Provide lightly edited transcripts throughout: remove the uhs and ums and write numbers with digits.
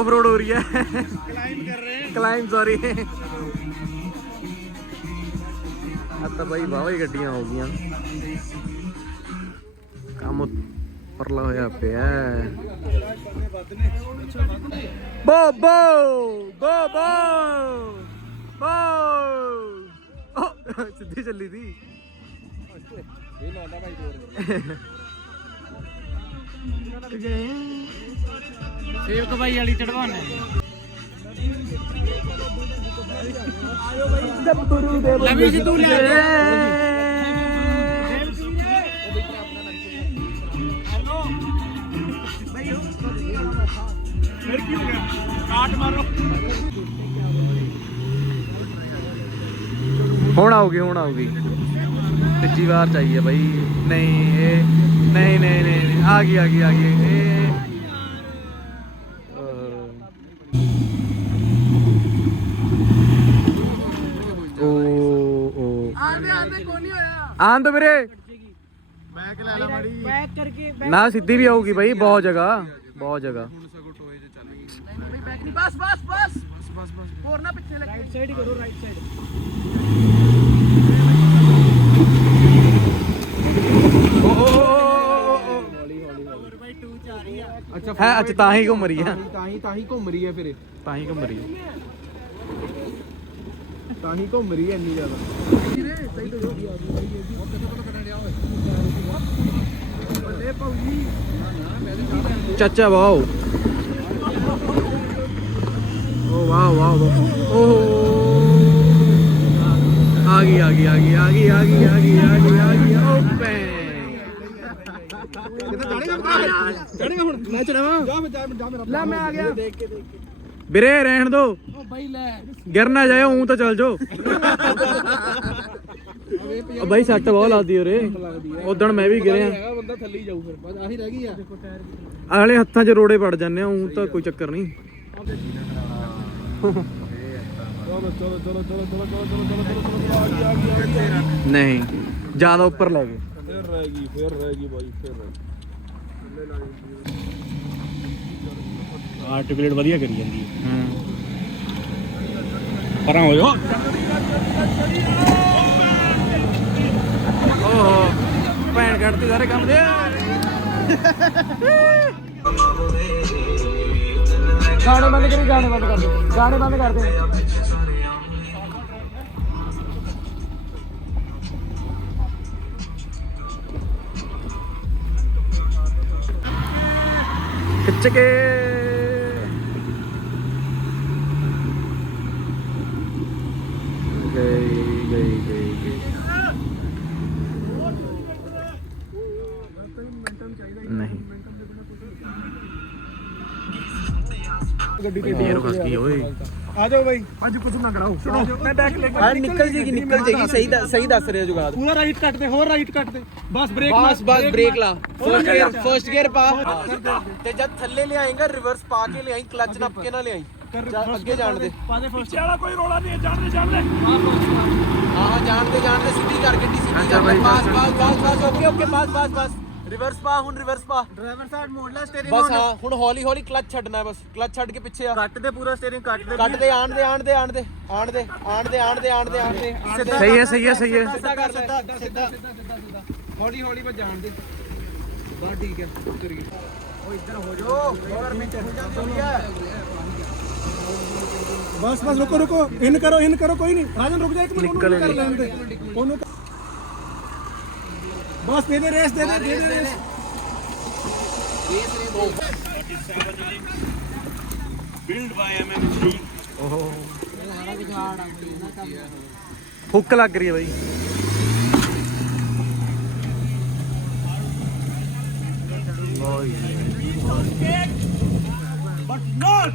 Of road हो रही है। क्लाइंब कर रहे हैं। Climb sorry. अब तो भाई वाह गड्डियां हो गई काम परला होया पिया। बो बो बो बो बो सीधी चली थी। सेवक भाई वाली चढ़वाने लवी सिद्धू ले फिर की हो गया काट मारो ਹੁਣ ਆਉਗੀ ਤੀਜੀ ਵਾਰ चाहिए भाई। नहीं ये नहीं नहीं नहीं आ गई आन तो मेरे ना सीधी भी आऊगी भाई। बहुत जगह बस बस बस बस बस और ना पीछे राइट साइड करो राइट साइड अच्छा है। अच्छा ताही घूम रही है ताही घूम रही है फिर ताही घूम रही है इन्नी ज्यादा चाचा वाओ ओ वाओ वाओ ओ आ गई ओपे चढ़ेगा हुन मैं चढ़ावा जा मेरा ला मैं आ गया ਵੀਰੇ ਰਹਿਣ ਦੋ ओ भाई ले ਗਿਰ ਨਾ ਜਾਏ ਹੂੰ ਤਾਂ ਚੱਲ ਜਾਓ। ਉਹ ਬਾਈ ਸੱਟ ਬਹੁਤ ਲੱਗਦੀ ਉਰੇ ਉਦਣ ਮੈਂ ਵੀ ਗਿਰਿਆ ਹੈਗਾ ਬੰਦਾ ਥੱਲੇ ਹੀ ਜਾਊ ਫਿਰ ਬਸ ਆਹੀ ਰਹਿ ਗਈ ਆ ਆਲੇ ਹੱਥਾਂ 'ਚ ਰੋੜੇ ਪੜ ਜਾਂਦੇ ਆ ਹੂੰ ਤਾਂ ਕੋਈ ਚੱਕਰ ਨਹੀਂ। ਚਲੋ ਨਹੀਂ ਜ਼ਿਆਦਾ ਉੱਪਰ ਲੈ ਗਏ ਫਿਰ ਰਹਿ ਗਈ ਬਾਈ ਫਿਰ ਆਰਟੀਕੂਲੇਟ ਵਧੀਆ ਕਰੀ ਜਾਂਦੀ ਹੈ ਪਰਾਂ ਹੋ ਜਾ ਓਹੋ ਭੈਣ ਕੱਢਤੀ ਸਾਰੇ ਕੰਮ ਦੇ। ਗਾਣੇ ਬੰਦ ਕਰ ਦੇ ਗਾਣੇ ਬੰਦ ਕਰ ਦੇ। खिंच के गई नहीं ਗੱਡੀ ढेर कस की ओए ਆ ਜਾਓ ਬਾਈ ਅੱਜ ਕੁਝ ਨਾ ਕਰਾਓ ਸੁਣੋ ਮੈਂ ਬੈਕ ਲੈ ਕੇ निकल जाएगी सही दस रहे जुगाड़। ਪੂਰਾ ਰਾਈਟ ਕੱਟ ਦੇ ਹੋਰ ਰਾਈਟ ਕੱਟ ਦੇ ਬਸ ਬ੍ਰੇਕ बस ब्रेक ला फर्स्ट गियर पा ते जब थल्ले ले आएगा रिवर्स पा के ले आई क्लच नप के ना ले आई ਅੱਗੇ ਜਾਣ ਦੇ ਪਾਦੇ ਫਸਟ ਵਾਲਾ ਕੋਈ ਰੋਲਾ ਨਹੀਂ ਜਾਣ ਦੇ ਹਾਂ ਜਾਣ ਦੇ ਸਿੱਧੀ ਕਰ ਗੱਡੀ ਸਿੱਧੀ ਕਰ ਬਸ ਓਕੇ ਬਸ ਰਿਵਰਸ ਪਾ ਹੁਣ ਰਿਵਰਸ ਪਾ ਡਰਾਈਵਰ ਸਾਈਡ ਮੋੜ ਲੈ ਸਟੀਅਰਿੰਗ ਬਸ ਹਾਂ ਹੁਣ ਹੌਲੀ ਕਲਚ ਛੱਡਣਾ ਬਸ ਕਲਚ ਛੱਡ ਕੇ ਪਿੱਛੇ ਆ ਕੱਟ ਦੇ ਪੂਰਾ ਸਟੀਅਰਿੰਗ ਕੱਟ ਦੇ ਆਣ ਦੇ ਸਹੀ ਹੈ ਸਿੱਧਾ ਕਰ ਸਿੱਧਾ ਹੌਲੀ ਬਸ ਜਾਣ ਦੇ ਬਸ ਠੀਕ ਹੈ ਉਤਰ ਗਈ ਉਹ ਇੱਧਰ ਹੋ ਜਾਓ ਫੇਵਰ ਵਿੱਚ ਹੋ ਜਾਂਦੀ ਹੈ बस रुको इन करो कोई नहीं राजन रुक जा एक मिनट कर लेने दे बस दे रेस बिल्ड बाय एमएमजी ओहो हुक लग रही है भाई। बट नॉट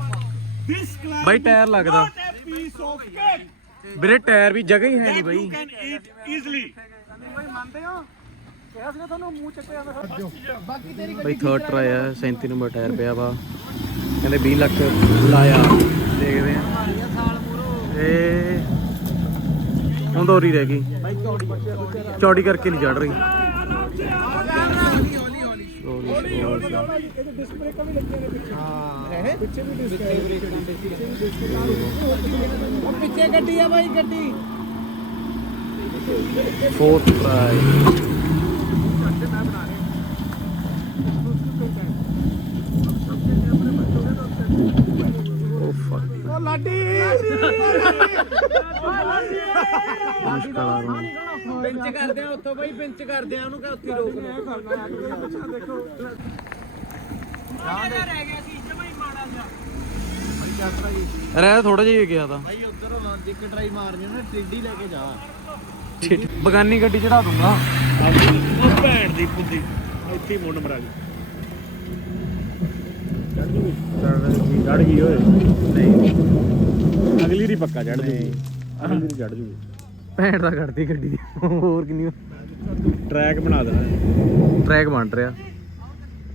दिस क्लाइंब भाई टायर लगदा पीस ऑफ केक ਵੀਰੇ ਟਾਇਰ ਵੀ ਜਗ੍ਹਾ ਹੀ ਹੈ ਨਹੀਂ you by. can eat easily भाई मानते हो ਕਿਹਾ ਸੀ ਤੁਹਾਨੂੰ ਮੂੰਹ ਚੱਕਿਆ ਬਾਕੀ ਤੇਰੀ ਬਾਈ ਥਰਡ ਟਰਾਈ ਹੈ 37 ਨੰਬਰ ਟਾਇਰ ਪਿਆ ਵਾ ਕਹਿੰਦੇ 20 ਲੱਖ ਲਾਇਆ ਦੇਖਦੇ ਆ ਇਹ ਹੁਣ ਦੋਰੀ ਰਹਿ ਗਈ ਚੌੜੀ ਕਰਕੇ ਨਹੀਂ ਚੜ ਰਹੀ। ਇਹਦੇ ਡਿਸਕ ਬ੍ਰੇਕਾਂ ਵੀ ਲੱਗੀਆਂ ਨੇ ਪਿੱਛੇ ਹਾਂ ਪਿੱਛੇ ਵੀ ਡਿਸਕ ਪਿੱਛੇ ਬ੍ਰੇਕਾਂ ਉਹ ਪਿੱਛੇ ਗੱਡੀ ਆ ਬਾਈ ਗੱਡੀ 4th prize ਚਾਚੇ ਮੈਂ ਬਣਾ ਰਿਹਾ ਉਹ ਫੱਕ ਉਹ ਲਾਡੀ ਮੁਸ਼ਕਲ ਆ ਰਿਹਾ ਪਿੰਚ ਕਰਦੇ ਆ ਉੱਥੋਂ ਬਾਈ ਪਿੰਚ ਕਰਦੇ ਆ ਉਹਨੂੰ ਕਿ ਉੱਥੇ ਰੋਕ ਲਓ ਦੇਖੋ ਰਹਿ ਗਿਆ ਸੀ ਜਮਾ ਹੀ ਮਾੜਾ ਜਿਹਾ ਰਹਿ ਥੋੜਾ ਜਿਹਾ ਹੀ ਗਿਆ ਤਾਂ ਭਾਈ ਉਧਰ ਇੱਕ ਟਰਾਈ ਮਾਰਨੀ ਨਾ ਟੇਡੀ ਲੈ ਕੇ ਜਾ ਬਗਾਨੀ ਗੱਡੀ ਚੜਾ ਦੂੰਗਾ ਉਹ ਭੈਣ ਦੀ ਪੁੱਤੀ ਇੱਥੇ ਹੀ ਮੁੰਡ ਮਰਾ ਗਈ ਚੜ ਗਈ ਓਏ ਨਹੀਂ ਅਗਲੀ ਦੀ ਪੱਕਾ ਚੜ ਜੂਗੀ ਅਗਲੀ ਦੀ ਚੜ ਜੂਗੀ ਭੈਣ ਦਾ ਕੱਢਦੀ ਗੱਡੀ ਦੀ ਹੋਰ ਕਿੰਨੀ ਟਰੈਕ ਬਣਾ ਦੇਣਾ ਟਰੈਕ ਬਣ ਰਿਹਾ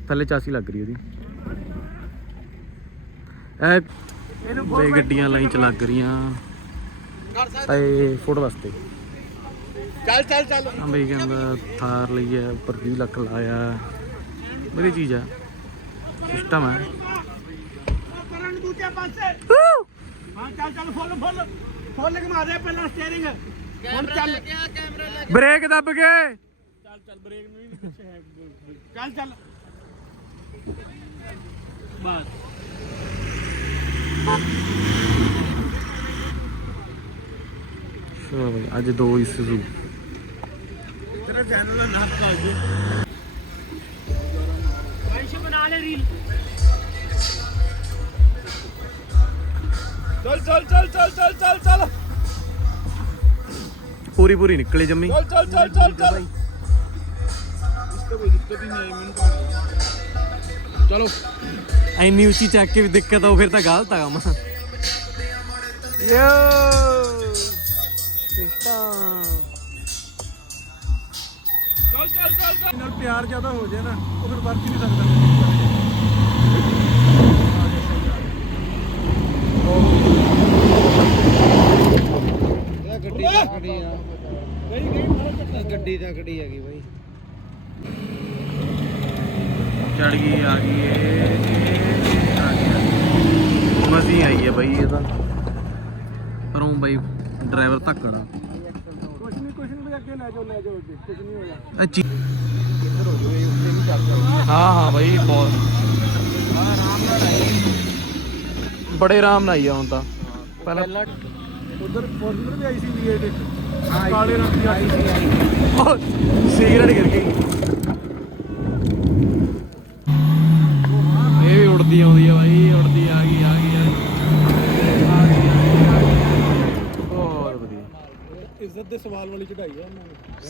ਥੱਲੇ ਚਾਸੀ ਲੱਗ ਰਹੀ ਉਹਦੀ ਇਹ ਬਈ ਗੱਡੀਆਂ ਲਾਈਨ ਚ ਲੱਗ ਰਹੀਆਂ ਇਹ ਫੋਟੋ ਵਾਸਤੇ ਚੱਲ ਚੱਲ ਚੱਲ ਆ ਬਈ ਕਹਿੰਦਾ ਥਾਰ ਲਈ ਹੈ ਉੱਪਰ 20 ਲੱਖ ਲਾਇਆ ਬੜੀ ਚੀਜ਼ ਆ ਸਿਸਟਮ ਹੈ ਕਰਨ ਦੂਜੇ ਪਾਸੇ ਹਾਂ ਚੱਲ ਚੱਲ ਫੁੱਲ ਫੁੱਲ ਫੁੱਲ ਘੁਮਾ ਦੇ ਪਹਿਲਾਂ ਸਟੀਅਰਿੰਗ ਹੁਣ ਚੱਲ ਬ੍ਰੇਕ ਦੱਬ ਕੇ ਚੱਲ ਚੱਲ ਬ੍ਰੇਕ ਨੂੰ ਵੀ ਪਿੱਛੇ ਹੈ ਚੱਲ ਚੱਲ ਬਸ ਚਲੋ ਬਈ ਅੱਜ 2 ਇਸੂ ਤੇਰਾ ਚੈਨਲ ਦਾ ਨਾਮ ਕਰ ਦੇ ਵੰਸ਼ ਬਣਾ ਲੈ ਰੀਲ ਚੱਲ ਚੱਲ ਚੱਲ ਚੱਲ ਚੱਲ ਚੱਲ ਚੱਲ ਪੂਰੀ ਪੂਰੀ ਨਿਕਲੇ ਜੰਮੀ ਚੱਲ ਚੱਲ ਚੱਲ ਚੱਲ ਚੱਲ इसका कोई दिक्कत ही नहीं है मैंने चलो ਐਨੀ ਉੱਚੀ ਚੱਕ ਕੇ ਵੀ ਦਿੱਕਤ ਆਉ ਫਿਰ ਤਾਂ ਗਲਤ ਆ ਕੰਮ ਯੋ ਸਿਸਟਮ चल चल चल चल ਨਾਲ ਪਿਆਰ ਜ਼ਿਆਦਾ ਹੋ ਜਾਏ ਨਾ ਉਹ ਫਿਰ ਵਰਤ ਹੀ ਨਹੀਂ ਸਕਦਾ ਗੱਡੀ ਦਾ ਖੜੀ ਆ ਗੱਡੀ ਦਾ ਖੜੀ ਹੈਗੀ ਬਾਈ ਚੜ ਗਈ ਆ ਗਈ ਇਹ ਆ ਗਿਆ ਮਜ਼ੀ ਆਈ ਹੈ ਬਾਈ ਇਹ ਤਾਂ ਪਰ ਉਹ ਬਾਈ ਡਰਾਈਵਰ ਧੱਕੜ ਆ ਕੁਛ ਨਹੀਂ ਵੀ ਅੱਗੇ ਲੈ ਜਾਓ ਅੱਗੇ ਕੁਛ ਨਹੀਂ ਹੋਇਆ ਅੱਛੀ ਹਾਂ ਹਾਂ ਬਾਈ ਬਹੁਤ ਬੜੇ ਆਰਾਮ ਨਾਲ ਆਈ ਆ ਹੁਣ ਤਾਂ ਪਹਿਲਾਂ ਉਧਰ ਫੋਰਚੂਨਰ ਵੀ ਆਈ ਸੀ V8 ਕਾਲੇ ਰੰਗ ਦੀ ਆਈ ਸੀ ਸਿਗਰਟ ਗਿਰ ਗਈ ਇਹ ਵੀ ਉੜਦੀ ਆਉਂਦੀ ਆ ਬਾਈ ਉੜਦੀ ਆ ਗਈ ਬਹੁਤ ਵਧੀਆ ਇੱਜ਼ਤ ਦੇ ਸਵਾਲ ਵਾਲੀ ਚੜਾਈ ਆ ਉਹਨਾਂ ਨੇ